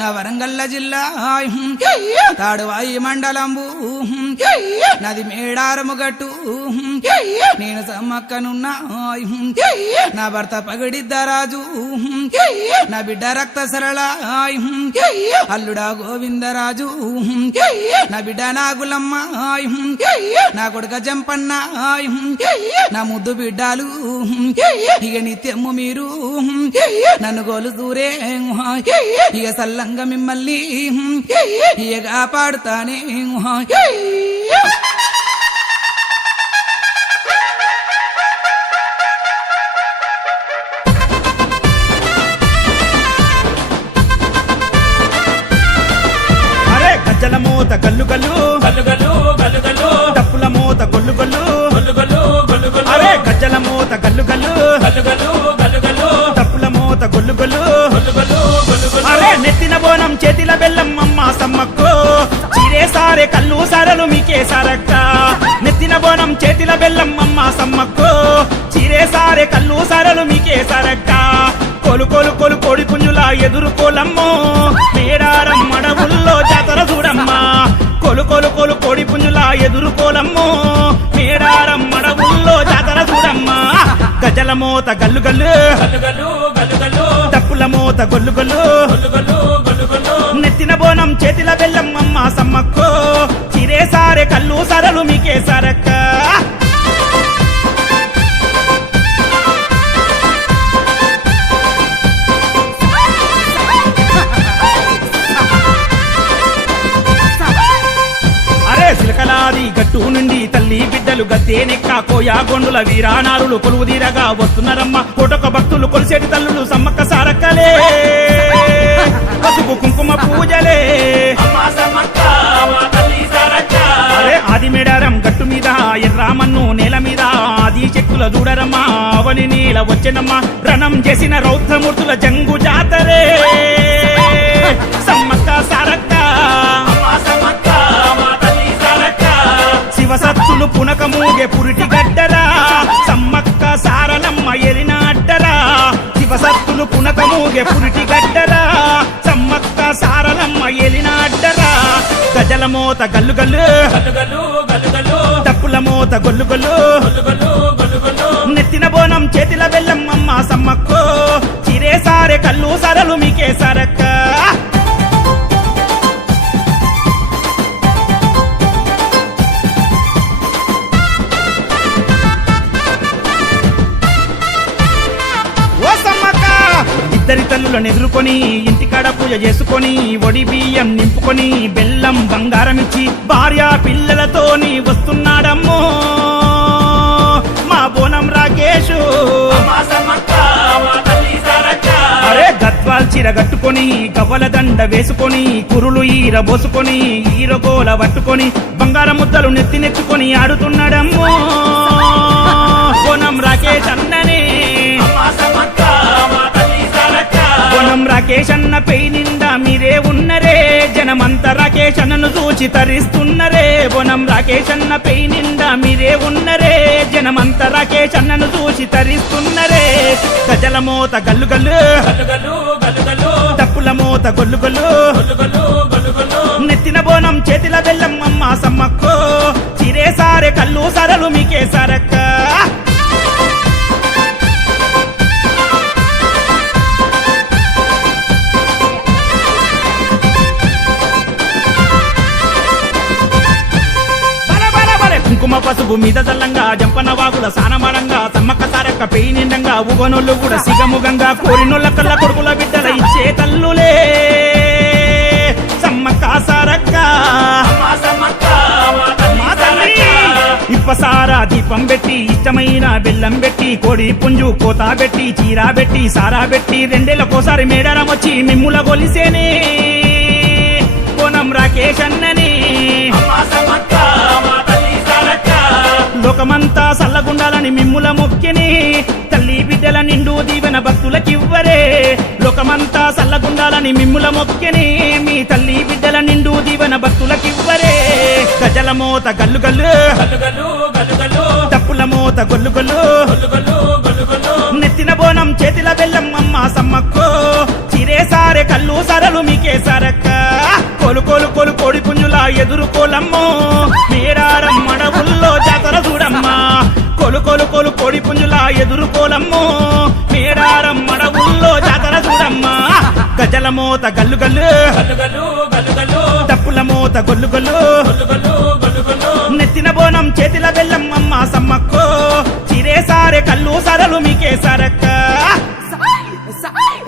నా వరంగల్ల జిల్లా తాడువాయి మండలంబు నది మేడారము గట్టు నేను సమ్మక్కనున్నా నా భర్త పగడిద్దరాజు నా బిడ్డ రక్త సరళ అల్లుడా గోవిందరాజు నా బిడ్డ నాగులమ్మ నా కొడుక జంపన్న నా ముద్దు బిడ్డాలు ఇక నిత్యము మీరు నన్ను గోలుదూరే ఇక సల్లంగా మిమ్మల్ని ఇక కాపాడుతానే గజ్జల మోత గల్లు గల్లు గల్లు గల్లు గల్లు గల్లు డప్పుల మోత గొల్లు గొల్లు గల్లు గల్లు గల్లు గల్లు అరే గజ్జల మోత గల్లు గల్లు గల్లు గల్లు గల్లు గల్లు డప్పుల మోత గొల్లు గొల్లు గల్లు గల్లు గల్లు గల్లు అరే నెత్తిన బోనం చేతిల బెల్లం అమ్మ సమ్మక్కో చీరే సారే కల్లు సారలు మీకే సారక్క నెత్తిన బోనం చేతిల బెల్లం అమ్మ సమ్మక్కో చీరే సారే కల్లు సారలు మీకే సారక్క కొలు కొలు కొలు కోడి పుంజుల ఎదుర్కోలమ్మో మేడారం అడవుల్లో జాతర చూడమ్మా కొలు కొలు కొలు కోడి పుంజుల ఎదుర్కోలమ్మో మేడారం అడవుల్లో జాతర చూడమ్మా గజల మోత గల్లు గల్లు గల్లు గల్లు గల్లు గల్లు డప్పుల మోత గొల్లు గొల్లు గల్లు గల్లు గల్లు గల్లు నెత్తిన బోనం చేతిల బెల్లం అమ్మ సమ్మక్కో చిరే సారే కల్లు సరలు మీకే సరక్క సిలకలాది గట్టు నుండి తల్లి బిడ్డలు గద్దెనెక్క కోయా గొండుల వీరానారులు కొలువు తీరగా వస్తున్నారమ్మ కోటొక భక్తులు కొలిసేటి తల్లులు సమ్మక్క సారక్కలే పసుపు కుంకుమ పూజలే అమ్మా సమ్మక్క మా తల్లి సారక్క అరే ఆది మేడారం గట్టు మీద ఎర్రామన్ను నేల మీద ఆది చెక్కుల దూడరమ్మా అవని నీల వచ్చెనమ్మ రణం చేసిన రౌద్రమూర్తుల జంగు జాతరే సమ్మక్క సారక్క అమ్మా సమ్మక్క మా తల్లి సారక్క శివసత్తులు పునక మూగే పురిటి గడ్డరా సమ్మక్క సారలమ్మ ఎలిన అడ్డరా శివసత్తులు పునక మూగే పురిటి గడ్డరా సమ్మక్క సారలమ్మ ఎలిన అడ్డరా గజల మోత గల్లు గల్లు గల్లు గల్లు గల్లు గల్లు డప్పుల మోత గొల్లు గొల్లు గల్లు గల్లు గల్లు గల్లు నెత్తిన బోనం చేతిల బెల్లం అమ్మ సమ్మక్కో చిరే సారే కల్లు సరలు మీకే సరక్క ఇద్దరి తల్లులను ఎదుర్కొని ఇంటికాడ పూజ చేసుకొని ఒడి బియ్యం నింపుకొని బెల్లం బంగారం ఇచ్చి భార్య పిల్లలతోని వస్తున్నాడమ్మో మా బోనం రాకేషు అమ్మా సమ్మక్క మా తల్లి సారక్క అరే గద్వాల్ చీర కట్టుకొని గవ్వల దండ వేసుకొని కురులు ఈర బోసుకొని ఈరగోల పట్టుకొని బంగారం ముద్దలు నెత్తినెత్తుకొని ఆడుతున్నాడమ్మో బోనం రాకేష్ అన్ననే అమ్మా సమ్మక్క మా తల్లి సారక్క బోనం రాకేష్ అన్న పై నిండా మీరే ఉన్నరే జనమంతా రాకేష్ అన్నను చూచి తరిస్తున్నరే బోనం రాకేష్ అన్న పై నిండా మీరే ఉన్నరే జనమంతా రాకేష్ అన్నను చూచి తరిస్తున్నరే గజల మోత గల్లు గల్లు గల్లు గల్లు గల్లు గల్లు డప్పుల మోత గొల్లు గొల్లు గల్లు గల్లు గల్లు గల్లు నెత్తిన బోనం చేతిల బెల్లం అమ్మ సమ్మక్కో చిరే సారే కల్లు సరలు మీకే సరక్క కుంకుమ పసుపు మీద చల్లంగా జంపన వాగుల సానమానంగా సమ్మక్క సారక్క పెయి నిండంగా ఉగనోళ్ళు కూడా సిగముగంగా కోరినోళ్ళ కళ్ళ కొడుకుల బిడ్డల ఇచ్చే తల్లులే సమ్మక్క సారక్క అమ్మా సమ్మక్క మా తల్లి సారక్క ఇప్పసారా దీపం పెట్టి ఇష్టమైన బెల్లం పెట్టి కోడి పుంజు కోత పెట్టి చీర పెట్టి సారా పెట్టి రెండేళ్లకోసారి మేడారం వచ్చి మిమ్ముల గొలిసేనే బోనం రాకేష్ అన్ననే అమ్మా సమ్మక్క మా తల్లి సారక్క లోకమంతా సల్లగుండాలని మిమ్ముల మొక్కిని తల్లి బిడ్డల నిండు దీవెన భక్తులకివ్వరే లోకమంతా సల్లగుండాలని మిమ్ముల మొక్కిని మీ తల్లి బిడ్డల నిండు దీవెన భక్తులకివ్వరే గజల మోత గల్లు గల్లు గల్లు గల్లు గల్లు గల్లు డప్పుల మోత గొల్లు గొల్లు గల్లు గల్లు గల్లు గల్లు నెత్తిన బోనం చేతిల చేతిల బెల్లం అమ్మ సమ్మక్కో చిరేసారే కళ్ళు సరలు మీకే సరక్క కొలు కొలు కొలు కోడి పుంజులా ఎదుర్కోలమ్మో మేడారం మడవుల్లో జాతర చూడమ్మా కొలు కొలు కొలు కోడి పుంజులా ఎదుర్కోలమ్మో మేడారం మడవుల్లో జాతర చూడమ్మా గజల మోత గల్లు గల్లు గల్లు గల్లు గల్లు గల్లు డప్పుల మోత గొల్లు గొల్లు గల్లు గల్లు గల్లు గల్లు నెత్తిన బోనం చేతిల బెల్లం అమ్మ సమ్మక్కో చిరేసారే కళ్ళు సరలు మీకే సరక్క సాయ్ సాయ్